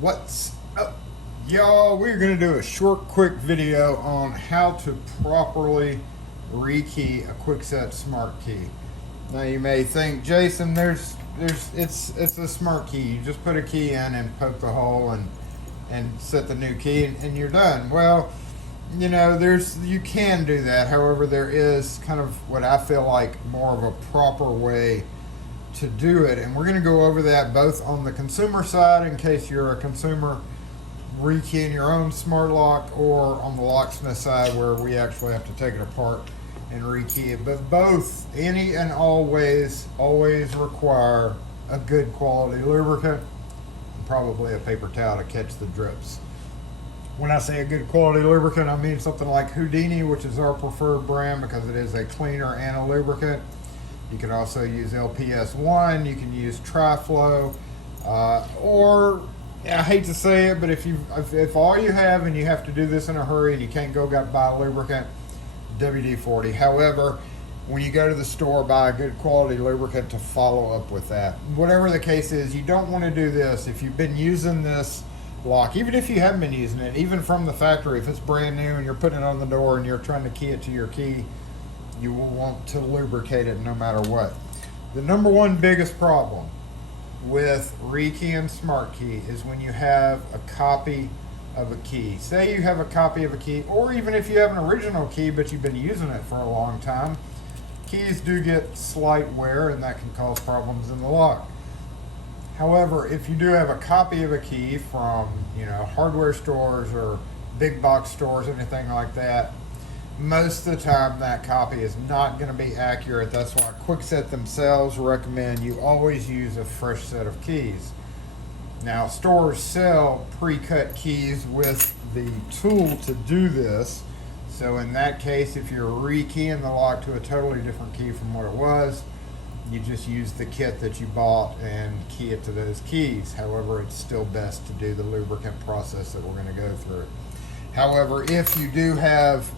What's up, y'all? We're going to do a short, quick video on how to properly rekey a Kwikset Smart Key. Now you may think, Jason, it's a smart key. You just put a key in and poke the hole and set the new key and you're done. Well, you know, you can do that. However, there is kind of what I feel like more of a proper way to do it, and we're going to go over that both on the consumer side in case you're a consumer rekeying your own smart lock, or on the locksmith side where we actually have to take it apart and rekey it. But both, any and all ways, always require a good quality lubricant and probably a paper towel to catch the drips. When I say a good quality lubricant, I mean something like Houdini, which is our preferred brand because it is a cleaner and a lubricant. You can also use LPS1, you can use Triflow, or I hate to say it, but if all you have and you have to do this in a hurry and you can't go buy a lubricant, WD-40. However, when you go to the store, buy a good quality lubricant to follow up with that. Whatever the case is, you don't want to do this if you've been using this lock, even if you haven't been using it, even from the factory, if it's brand new and you're putting it on the door and you're trying to key it to your key, you will want to lubricate it no matter what. The number one biggest problem with Rekeying Smart Key is when you have a copy of a key. Say you have a copy of a key, or even if you have an original key but you've been using it for a long time, keys do get slight wear and that can cause problems in the lock. However, if you do have a copy of a key from, hardware stores or big box stores, anything like that, most of the time that copy is not going to be accurate. That's why Kwikset themselves recommend you always use a fresh set of keys. Now, stores sell pre-cut keys with the tool to do this. So in that case, if you're rekeying the lock to a totally different key from what it was, you just use the kit that you bought and key it to those keys. However, it's still best to do the lubricant process that we're going to go through. However, if you do have,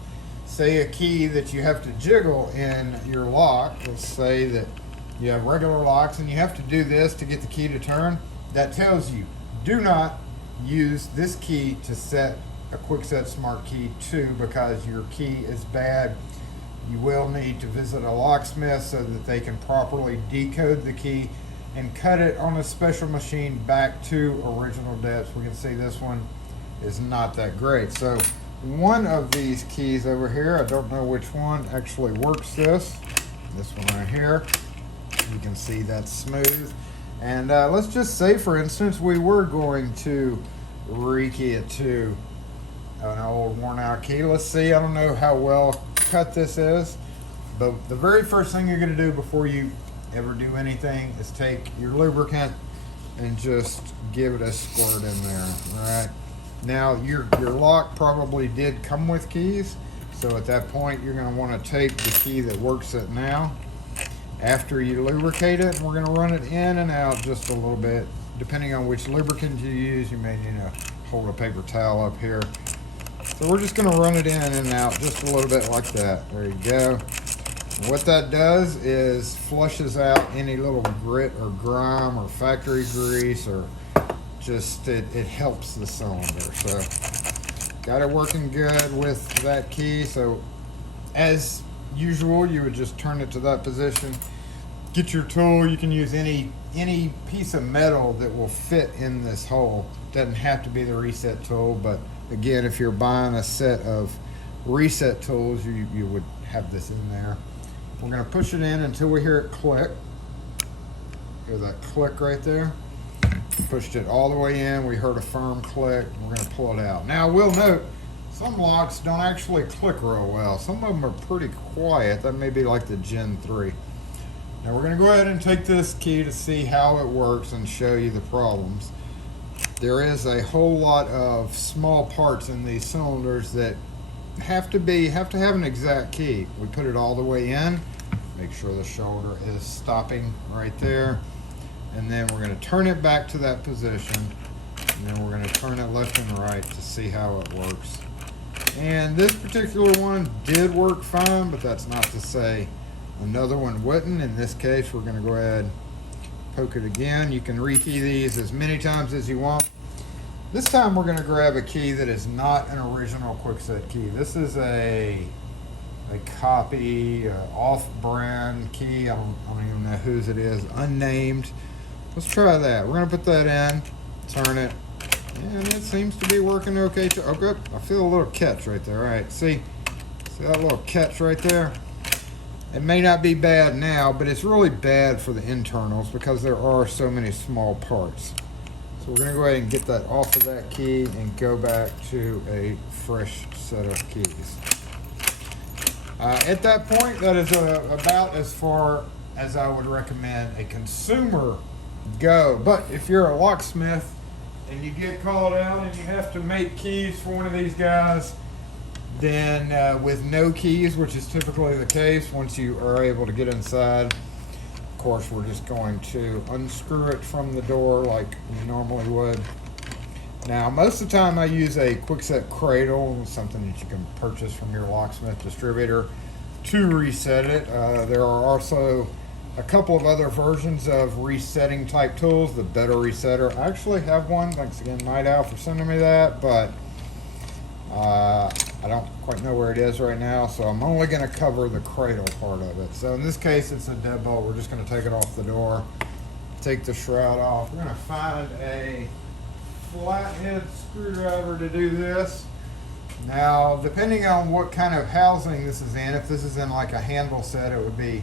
say, a key that you have to jiggle in your lock, let's say that you have regular locks and you have to do this to get the key to turn, that tells you do not use this key to set a Kwikset Smart Key to, because your key is bad. You will need to visit a locksmith so that they can properly decode the key and cut it on a special machine back to original depths. We can see this one is not that great. So one of these keys over here, I don't know which one actually works this one right here. You can see that's smooth. And let's just say, for instance, we were going to rekey it to an old worn out key. Let's see, I don't know how well cut this is, but the very first thing you're going to do before you ever do anything is take your lubricant and just give it a squirt in there. All right. Now your lock probably did come with keys, so at that point you're going to want to take the key that works it now. After you lubricate it, we're going to run it in and out just a little bit. Depending on which lubricant you use, you may need to hold a paper towel up here. So we're just going to run it in and out just a little bit like that. There you go. And what that does is flushes out any little grit or grime or factory grease, or just it helps the cylinder. So got it working good with that key. So as usual, you would just turn it to that position, get your tool. You can use any piece of metal that will fit in this hole. Doesn't have to be the reset tool, but again, if you're buying a set of reset tools, you would have this in there. We're going to push it in until we hear it click. Hear that click right there? Pushed it all the way in. We heard a firm click. We're going to pull it out. Now, I will note, some locks don't actually click real well. Some of them are pretty quiet. That may be like the Gen 3. Now, we're going to go ahead and take this key to see how it works and show you the problems. There is a whole lot of small parts in these cylinders that have to have an exact key. We put it all the way in, make sure the shoulder is stopping right there, and then we're going to turn it back to that position, and then we're going to turn it left and right to see how it works. And this particular one did work fine, but that's not to say another one wouldn't. In this case, we're going to go ahead, poke it again. You can rekey these as many times as you want. This time we're going to grab a key that is not an original Kwikset key. This is a copy, off-brand key. I don't even know whose it is, unnamed. Let's try that. We're going to put that in, turn it, and it seems to be working okay too. Oh, good. I feel a little catch right there. All right, see that little catch right there? It may not be bad now, but it's really bad for the internals because there are so many small parts. So we're going to go ahead and get that off of that key and go back to a fresh set of keys. At that point, that is about as far as I would recommend a consumer go. But if you're a locksmith and you get called out and you have to make keys for one of these guys, then with no keys, which is typically the case once you are able to get inside, of course we're just going to unscrew it from the door like you normally would. Now most of the time I use a Kwikset cradle, something that you can purchase from your locksmith distributor, to reset it. There are also a couple of other versions of resetting type tools. The Better Resetter, I actually have one, thanks again Night Owl for sending me that, but I don't quite know where it is right now, so I'm only going to cover the cradle part of it. So in this case, it's a deadbolt. We're just going to take it off the door, take the shroud off. We're going to find a flathead screwdriver to do this. Now, depending on what kind of housing this is in, if this is in like a handle set, it would be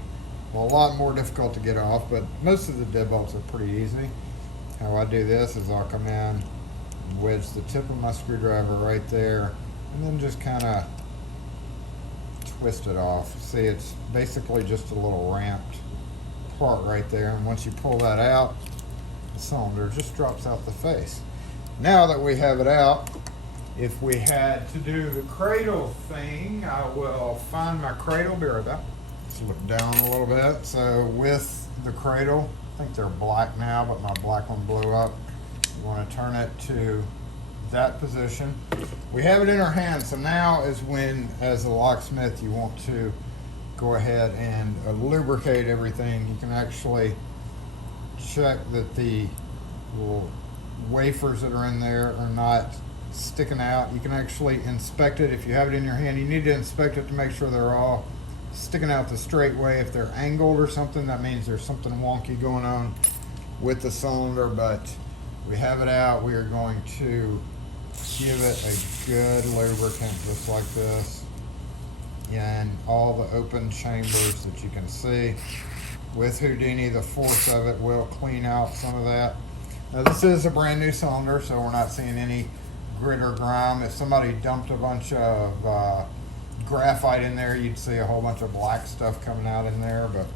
a lot more difficult to get off, but most of the deadbolts are pretty easy. How I do this is I'll come in, wedge the tip of my screwdriver right there, and then just kind of twist it off. See, it's basically just a little ramped part right there, and once you pull that out, the cylinder just drops out the face. Now that we have it out, if we had to do the cradle thing, I will find my cradle, be right back. Let's look down a little bit. So with the cradle, I think they're black now, but my black one blew up. You want to turn it to that position. We have it in our hand, so now is when, as a locksmith, you want to go ahead and lubricate everything. You can actually check that the little wafers that are in there are not sticking out. You can actually inspect it if you have it in your hand. You need to inspect it to make sure they're all sticking out the straight way. If they're angled or something, that means there's something wonky going on with the cylinder. But we have it out. We are going to give it a good lubricant just like this in all the open chambers that you can see. With Houdini, the force of it will clean out some of that. Now this is a brand new cylinder, so we're not seeing any grit or grime. If somebody dumped a bunch of graphite in there, you'd see a whole bunch of black stuff coming out in there, but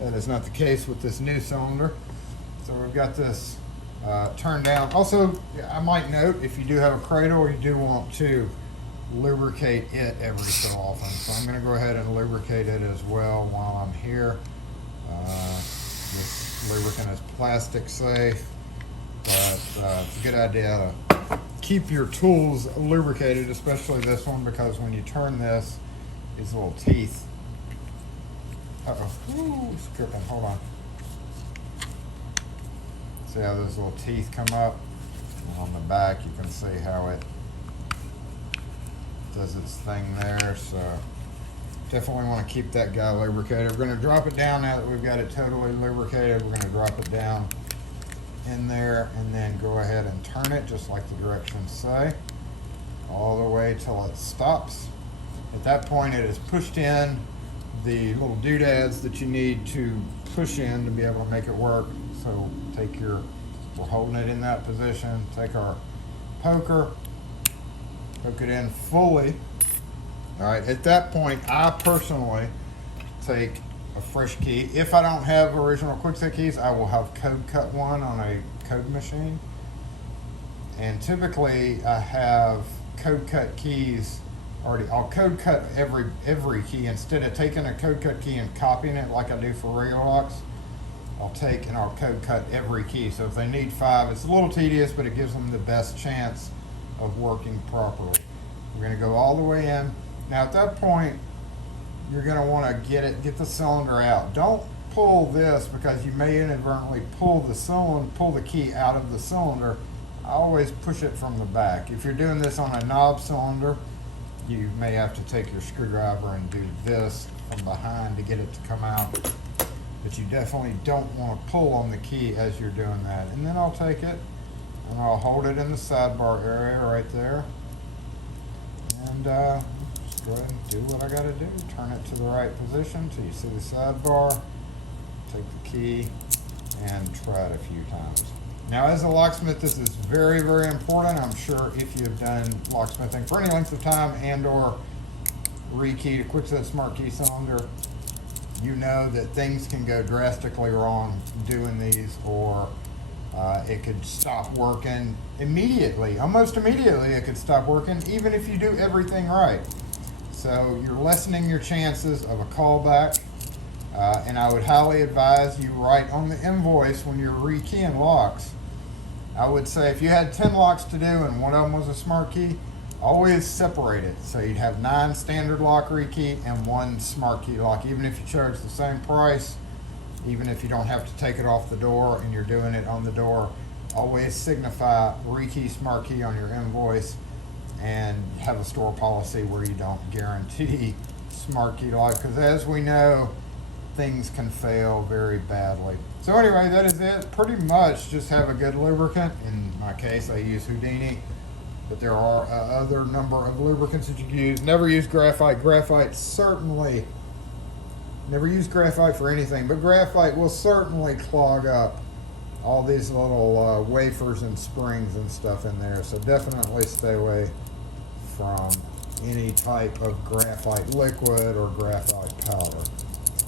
that is not the case with this new cylinder. So we've got this turned down. Also, I might note, if you do have a cradle, you do want to lubricate it every so often. So I'm going to go ahead and lubricate it as well while I'm here. This lubricant is plastic safe, but it's a good idea to keep your tools lubricated, especially this one, because when you turn this, these little teeth, it's gripping, hold on. See how those little teeth come up? And on the back, you can see how it does its thing there. So definitely want to keep that guy lubricated. We're going to drop it down now that we've got it totally lubricated. We're going to drop it down in there and then go ahead and turn it just like the directions say, all the way till it stops. At that point, it is pushed in the little doodads that you need to push in to be able to make it work. So we're holding it in that position, take our poker, poke it in fully. All right, at that point, I personally take a fresh key. If I don't have original Kwikset keys, I will have code cut one on a code machine. And typically I have code cut keys already. I'll code cut every key. Instead of taking a code cut key and copying it like I do for regular locks, I'll take and I'll code cut every key. So if they need 5, it's a little tedious, but it gives them the best chance of working properly. We're going to go all the way in. Now at that point, you're going to want to get the cylinder out. Don't pull this, because you may inadvertently pull the key out of the cylinder. I always push it from the back. If you're doing this on a knob cylinder, you may have to take your screwdriver and do this from behind to get it to come out. But you definitely don't want to pull on the key as you're doing that. And then I'll take it and I'll hold it in the sidebar area right there. And just go ahead and do what I got to do. Turn it to the right position till you see the sidebar. Take the key and try it a few times. Now, as a locksmith, this is very, very important. I'm sure if you've done locksmithing for any length of time and or rekeyed a Kwikset Smart Key cylinder, you know that things can go drastically wrong doing these, or it could stop working immediately. Almost immediately it could stop working, even if you do everything right. So you're lessening your chances of a callback. And I would highly advise you write on the invoice when you're rekeying locks. I would say if you had 10 locks to do and one of them was a smart key, always separate it. So you'd have 9 standard lock rekey and 1 smart key lock. Even if you charge the same price, even if you don't have to take it off the door and you're doing it on the door, always signify rekey smart key on your invoice and have a store policy where you don't guarantee smart key lock, because as we know, things can fail very badly. So anyway, that is it. Pretty much just have a good lubricant. In my case, I use Houdini, but there are other number of lubricants that you can use. Never use graphite. Graphite certainly, never use graphite for anything, but graphite will certainly clog up all these little wafers and springs and stuff in there. So definitely stay away from any type of graphite liquid or graphite powder.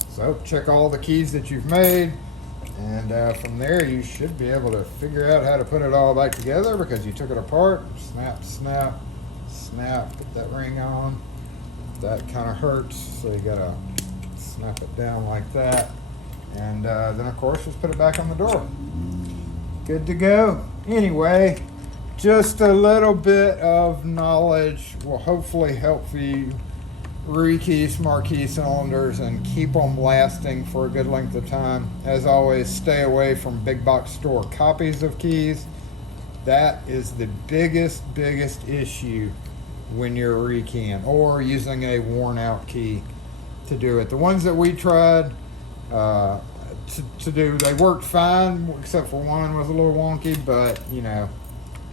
So check all the keys that you've made, and from there you should be able to figure out how to put it all back together, because you took it apart. Snap, snap, snap, put that ring on. That kind of hurts, so you gotta snap it down like that. And then of course just put it back on the door. Good to go. Anyway, just a little bit of knowledge will hopefully help you rekey smart key cylinders and keep them lasting for a good length of time. As always, stay away from big box store copies of keys. That is the biggest issue when you're rekeying or using a worn out key to do it. The ones that we tried to do, they worked fine, except for one was a little wonky, but you know,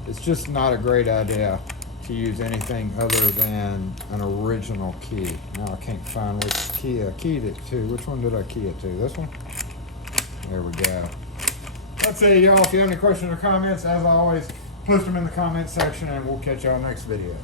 it's just not a great idea to use anything other than an original key. Now I can't find which key I keyed it to. Which one did I key it to? This one? There we go. That's it, y'all. If you have any questions or comments, as always, post them in the comment section and we'll catch y'all next video.